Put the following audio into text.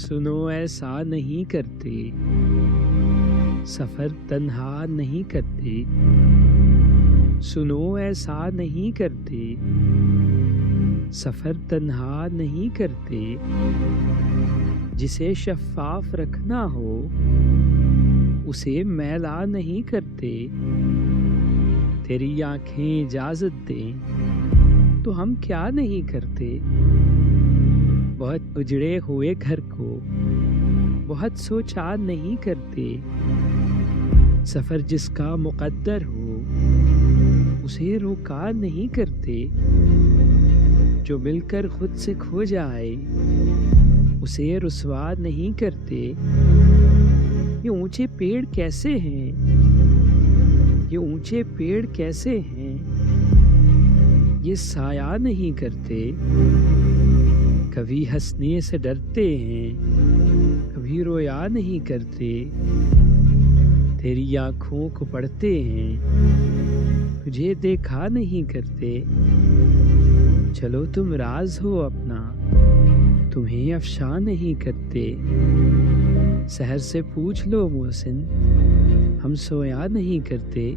سنو ایسا نہیں کرتے، سفر تنہا نہیں کرتے۔ سنو ایسا نہیں کرتے، سفر تنہا نہیں کرتے۔ جسے شفاف رکھنا ہو اسے میلا نہیں کرتے۔ تیری آنکھیں اجازت دیں تو ہم کیا نہیں کرتے۔ بہت اجڑے ہوئے گھر کو بہت سوچا نہیں کرتے۔ سفر جس کا مقدر ہو اسے روکا نہیں کرتے۔ جو مل کر خود سے کھو جائے اسے رسوا نہیں کرتے۔ یہ اونچے پیڑ کیسے ہیں، یہ اونچے پیڑ کیسے ہیں، یہ سایہ نہیں کرتے۔ کبھی ہنسنے سے ڈرتے ہیں، کبھی رویا نہیں کرتے۔ تیری آنکھوں کو پڑھتے ہیں، تجھے دیکھا نہیں کرتے۔ چلو تم راز ہو اپنا، تمہیں افشا نہیں کرتے۔ سحر سے پوچھ لو محسن، ہم سویا نہیں کرتے۔